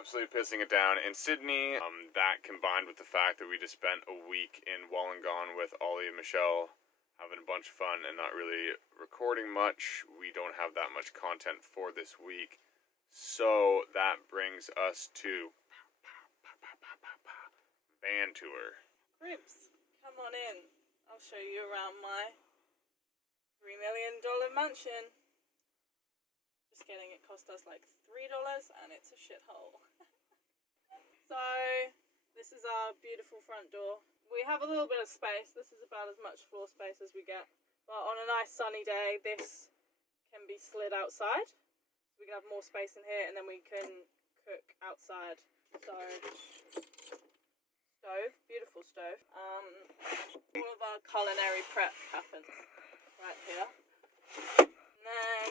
absolutely pissing it down in Sydney. That combined with the fact that we just spent a week in Wollongong with Ollie and Michelle, having a bunch of fun and not really recording much. We don't have that much content for this week. So that brings us to van tour. Ribs, come on in. I'll show you around my $3 million mansion. Just kidding, it cost us like $3 and it's a shithole. So, this is our beautiful front door. We have a little bit of space. This is about as much floor space as we get. But on a nice sunny day, this can be slid outside. We can have more space in here and then we can cook outside. So, stove, beautiful stove. All of our culinary prep happens right here. And then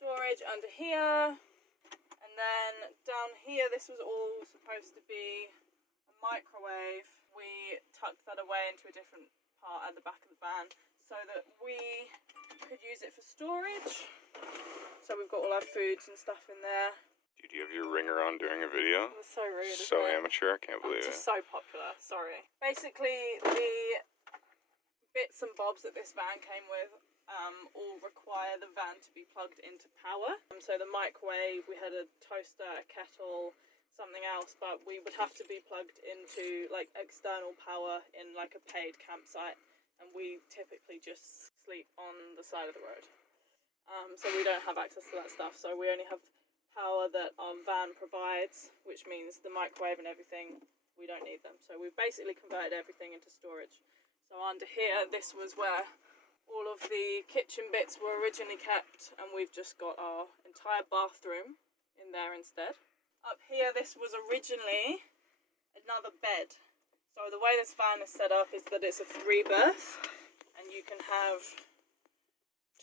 storage under here. And then down here, this was all supposed to be a microwave. We tucked that away into a different part at the back of the van so that we could use it for storage. So we've got all our foods and stuff in there. Dude, you have your ringer on during a video? That's so rude. So amateur, I can't believe it. Just so popular, sorry. Basically, the bits and bobs that this van came with all require the van to be plugged into power. So the microwave, we had a toaster, a kettle, something else, but we would have to be plugged into like external power in like a paid campsite, and we typically just sleep on the side of the road. So we don't have access to that stuff, so we only have power that our van provides, which means the microwave and everything, we don't need them. So we've basically converted everything into storage. So under here, this was where all of the kitchen bits were originally kept, and we've just got our entire bathroom in there instead. Up here, this was originally another bed. So the way this van is set up is that it's a 3-berth, and you can have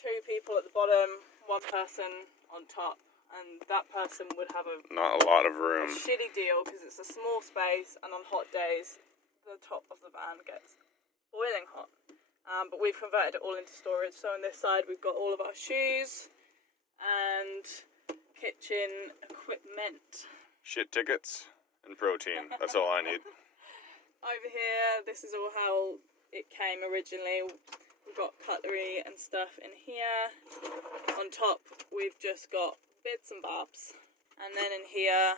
2 people at the bottom, 1 person on top, and that person would have not a lot of room. A shitty deal because it's a small space, and on hot days, the top of the van gets boiling hot. But we've converted it all into storage. So on this side, we've got all of our shoes and kitchen equipment. Shit tickets and protein. That's all I need. Over here, this is all how it came originally. We've got cutlery and stuff in here. On top, we've just got bits and bobs. And then in here,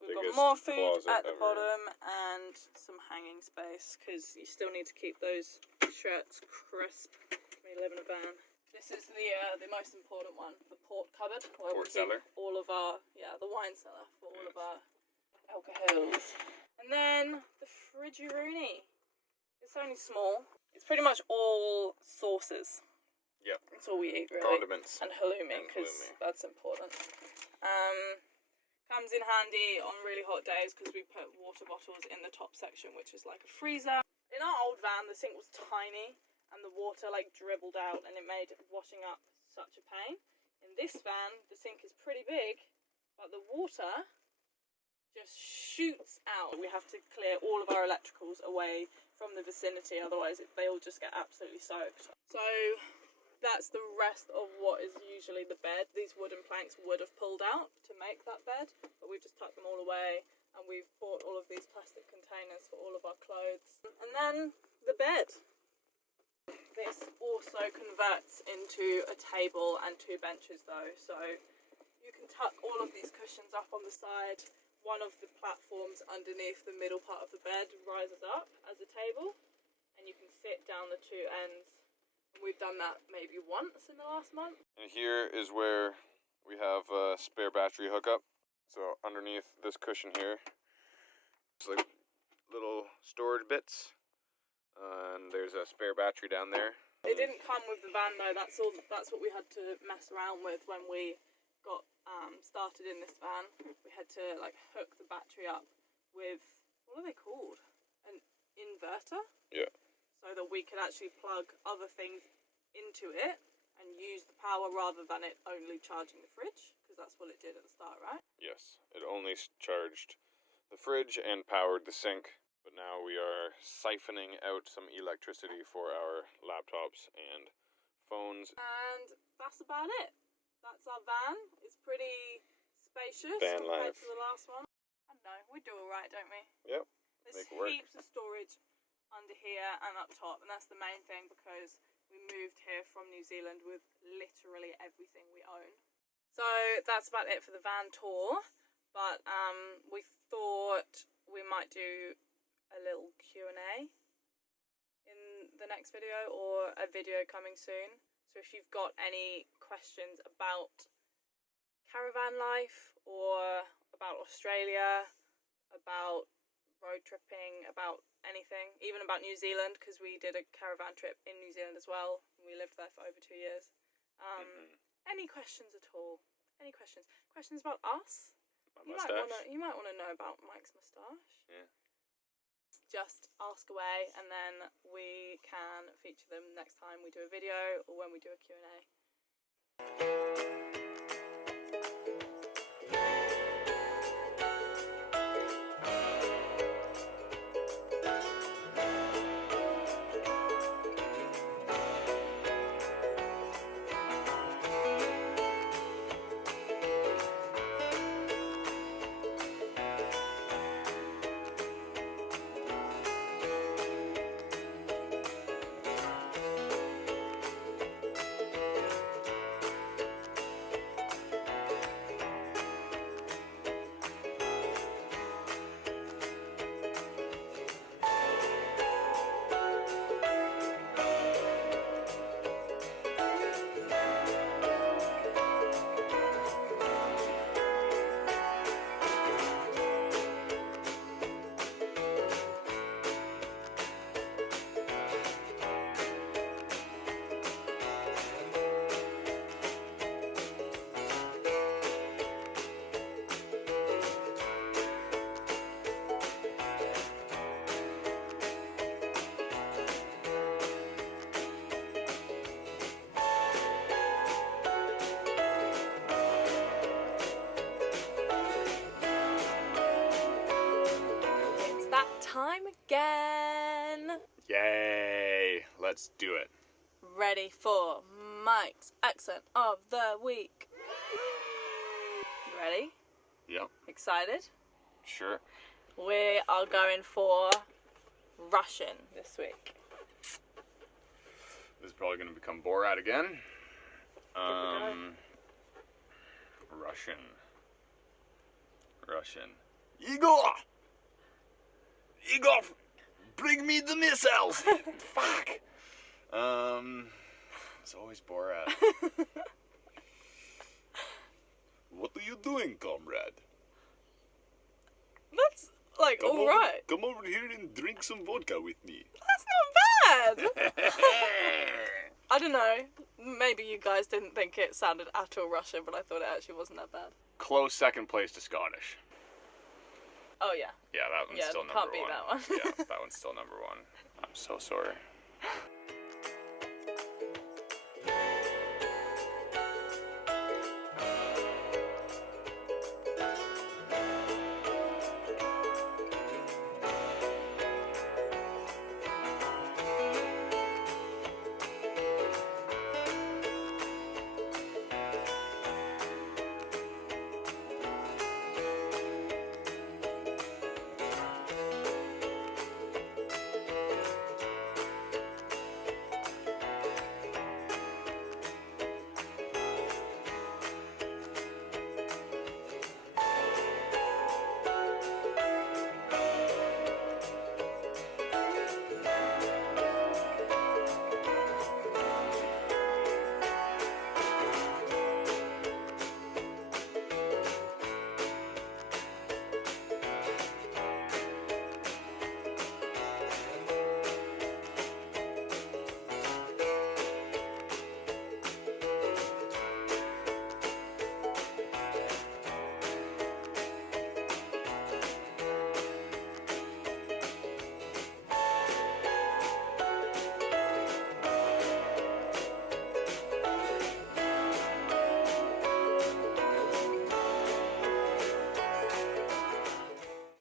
we've got more food at the bottom and some hanging space, because you still need to keep those shirts crisp when you live in a van. This is the most important one, the port cupboard. Port cellar. All of our, the wine cellar for all of our alcohols. And then the fridge-rooney. It's only small. It's pretty much all sauces. Yep. That's all we eat, really. Condiments. And halloumi, because that's important. Comes in handy on really hot days because we put water bottles in the top section, which is like a freezer. In our old van, the sink was tiny and the water like dribbled out, and it made washing up such a pain. In this van, the sink is pretty big, but the water just shoots out. We have to clear all of our electricals away from the vicinity, otherwise they all just get absolutely soaked. So that's the rest of what is usually the bed. These wooden planks would have pulled out to make that bed, but we've just tucked them all away, and we've bought all of these plastic containers for all of our clothes. And then the bed. This also converts into a table and 2 benches though, so you can tuck all of these cushions up on the side. One of the platforms underneath the middle part of the bed rises up as a table, and you can sit down the 2 ends. We've done that maybe once in the last month. And here is where we have a spare battery hookup. So underneath this cushion here, it's like little storage bits. And there's a spare battery down there. It didn't come with the van though. That's what we had to mess around with when we got started in this van. We had to like hook the battery up with, what are they called? An inverter? Yeah. So that we could actually plug other things into it and use the power rather than it only charging the fridge, because that's what it did at the start, right? Yes, it only charged the fridge and powered the sink, but now we are siphoning out some electricity for our laptops and phones. And that's about it. That's our van. It's pretty spacious Van compared life. to the last one. I don't know, we do alright, don't we? Yep. There's Make it work. heaps of storage under here and up top, and that's the main thing because we moved here from New Zealand with literally everything we own. So that's about it for the van tour, but we thought we might do a little Q&A in the next video, or a video coming soon. So if you've got any questions about caravan life, or about Australia, about road tripping, about anything, even about New Zealand, because we did a caravan trip in New Zealand as well. We lived there for over 2 years. Any questions at all? Any questions? Questions about us? My mustache. You might want to know about Mike's moustache. Yeah. Just ask away, and then we can feature them next time we do a video or when we do a Q&A. Time again. Yay! Let's do it. Ready for Mike's accent of the week. You ready? Yep. Excited? Sure. We are going for Russian this week. This is probably going to become Borat again. Russian. Igor, bring me the missiles. Fuck. It's always Borat. What are you doing, comrade? That's like alright. Come over here and drink some vodka with me. That's not bad. I don't know. Maybe you guys didn't think it sounded at all Russian, but I thought it actually wasn't that bad. Close second place to Scottish. Oh yeah. Yeah, that one's still number one. Can't beat that one. Yeah, that one's still number one. I'm so sorry.